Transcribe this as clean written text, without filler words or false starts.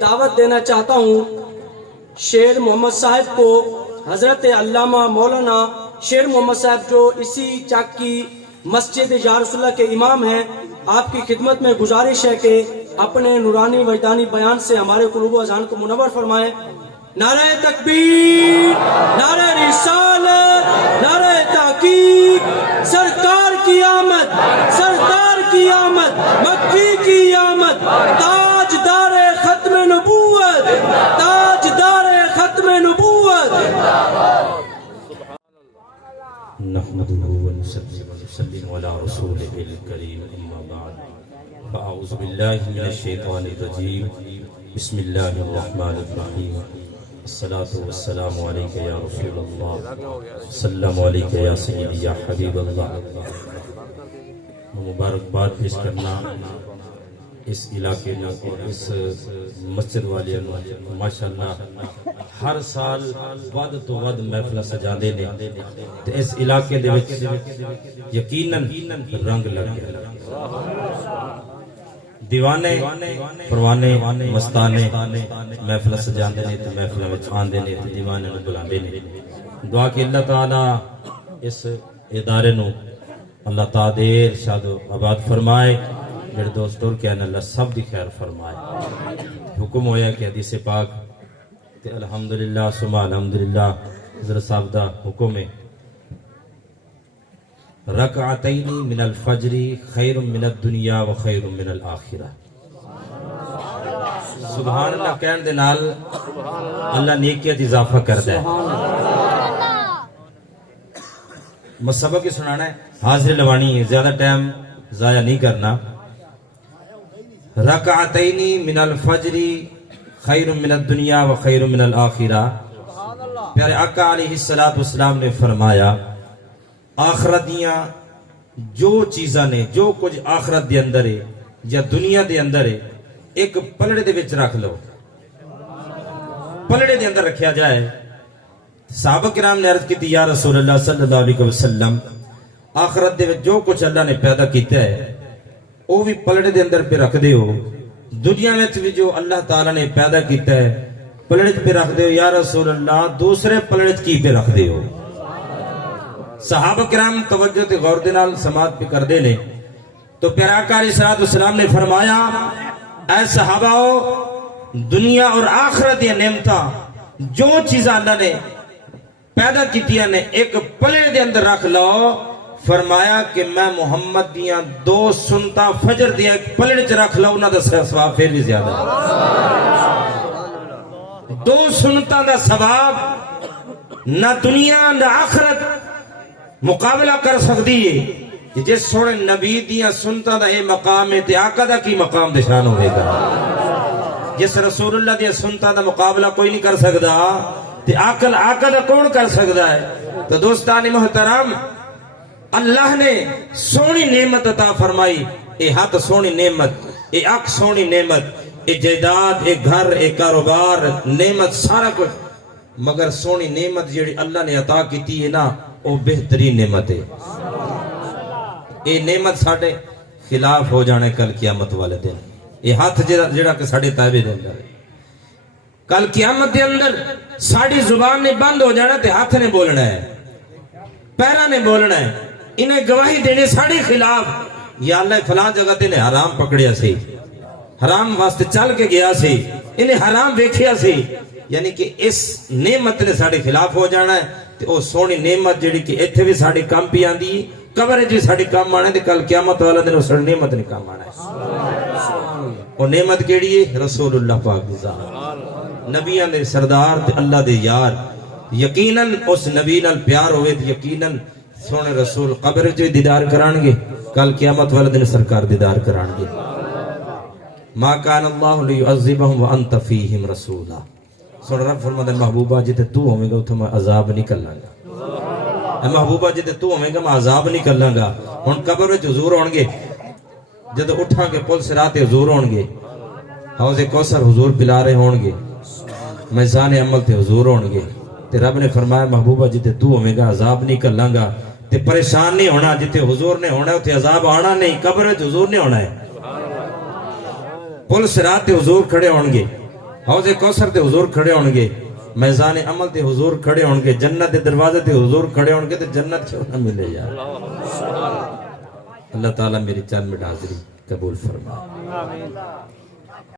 دعوت دینا چاہتا ہوں شیر محمد صاحب کو. حضرت علامہ مولانا شیر محمد صاحب جو اسی چاک کی مسجد یا رسول اللہ کے امام ہیں، آپ کی خدمت میں گزارش ہے کہ اپنے نورانی وجدانی بیان سے ہمارے قلوب و اذہان کو منور فرمائیں. نعرہ تکبیر، نعرہ رسالت، نعرہ تحقیق. سرکار کی آمد، سرکار کی آمد، مکی کی آمد. تاجدار ختم نبوت، تاجدار ختم نبوت. نحمده ونصلي ونسلم على رسوله الكريم اما بعد فاعوذ بالله من الشيطان الرجيم بسم الله الرحمن الرحيم الصلاة والسلام عليك يا رسول الله السلام عليك يا سيدي يا حبيب الله. مبارکباد پیش کرنا اس علاقے میں اور اس مسجد والے ماشاءاللہ ہر سال ود تو ود محفل سجاندے نے تے اس علاقے دے وچ یقیناً رنگ لگ گیا. دیوانے پروانے مستانے محفل سجاندے نے تے محفل وچ آندے نے تے دیوانے نوں بلاندے نے. دعا کہ اللہ تعالی اس ادارے نوں اللہ تعالی دیر شاد و آباد فرمائے. میرے دوست اور کہنا اللہ سب دی خیر فرمائے. حکم ہویا کہ حدیث پاک تے الحمدللہ ثم الحمدللہ حضرت صاحب دا حکم ہے رکعتین من الفجر خیر من الدنیا و خیر من الآخرہ. سبحان اللہ کہن دے نال اللہ نیکیت اضافہ کردا ہے. میں سبق ہی سنانا ہے، حاضر لوانی ہے، زیادہ ٹائم ضائع نہیں کرنا. رکعتین من الفجر خیر من الدنیا و خیر من الآخرہ. پیارے آقا علیہ السلام نے فرمایا آخرت دیاں جو چیزاں نے جو کچھ آخرت دے اندر ہے یا دنیا دے اندر ہے ایک پلڑے دے وچ رکھ لو، پلڑے دے اندر رکھیا جائے. صحابہ کرام نے عرض کی تھی یا رسول اللہ صلی اللہ علیہ وسلم آخرت دے وچ جو کچھ اللہ نے پیدا کیتا ہے وہ بھی پلڑے دے اندر پہ رکھ دے ہو، دنیا میں بھی جو اللہ تعالیٰ نے پیدا کیتا ہے پلڑے پہ رکھ دے ہو یا رسول اللہ دوسرے پلڑے کی پہ رکھ دے ہو. صحابہ کرام توجہ تے غور دے نال سماعت پہ کر دے لے تو پیارا آقا علیہ السلام نے فرمایا اے صحاباؤ دنیا اور آخرت یہ نعمتاں جو چیزاں اللہ نے پیدا کیتیاں نے ایک پلڑے دے اندر رکھ لو. فرمایا کہ میں محمد دیاں دو سنتا فجر دیاں ایک پلڑے چ رکھ لو، انہاں دا ثواب پھر بھی زیادہ. دو سنتا دا ثواب نہ دنیا نہ آخرت مقابلہ کر سکتی ہے. جس سونے نبی دیاں سنتا دا اے مقام ہے تے آقا دا کی مقام دے شان ہوئے گا. جس رسول اللہ دیاں سنتا دا مقابلہ کوئی نہیں کر سکتا تے آقا دا کون کر سکتا ہے. تو دوستان محترم اللہ نے سونی نعمت عطا فرمائی، اے ہاتھ سونی نعمت، اے آنکھ سونی نعمت، اے جائیداد، اے گھر، اے کاروبار نعمت سارا کچھ، مگر سونی نعمت جڑی اللہ نے عطا کیتی ہے نا وہ بہترین نعمت ہے. اے نعمت ساڑھے خلاف ہو جانے کل قیامت والے دن. اے ہاتھ جڑا کہ ساڑھے تابع دے اندر ہے کل قیامت دے اندر ساڑھی زبان نے بند ہو جانا تے ہاتھ نے بولنا ہے، پیرہ نے بولنا ہے، انہیں گواہی دینے ساڑھی خلاف یا اللہ فلان جگہ تے نے حرام پکڑیا سی، حرام واسطے چل کے گیا سی، انہیں حرام ویکھیا سی. یعنی کہ اس نعمت نے ساڑھے خلاف ہو جانا ہے تے او سونی نعمت جڑی کہ ایتھے بھی ساڑھی کام پی آندی قبر جی ساڑھی کام آنے تے کل قیامت والا دن اس نعمت نے کام آنا ہے. اور نعمت کیڑی ہے رسول اللہ پاک دی ذات، نبیان دے سردار تے اللہ دے یار. یقیناً اس نبی نال پیار ہوئے تے یقیناً سونے رسول قبر جو دیدار کران گے کل قیامت والے دن سرکار دیدار کران گے. ما کان اللہ لیعذبہم وانت فیہم رسولا. سن رب فرماتا ہے محبوبہ جتے تو ہوئے گا تو میں عذاب نہیں کر لانگا. محبوبہ جتے تو ہوئے گا میں عذاب نہیں کر لانگا. ان قبر وچ حضور ہونگے جدو اٹھا کے پل سرات حضور ہونگے، حوض کوثر حضور پلا رہے ہونگے، میزان عمل تے حضور ہونگے. تے رب نے فرمایا محبوبہ جتے تو ہوئے گا عذاب نہیں کر لانگا تے پریشان نہیں ہونا. جتے حضور نے ہونا ہے تے عذاب آنا نہیں، قبر وچ حضور نے ہونا ہے. پل صراط تے حضور کھڑے ہونگے حوض کوثر تے حضور کھڑے ہون گے، میزان عمل تے حضور کھڑے ہون گے، جنت دے دروازے تے حضور کھڑے ہون گے، تے جنت کیوں نہ ملے یار۔ اللہ تعالیٰ میری چند منٹ حاضری قبول فرمائے۔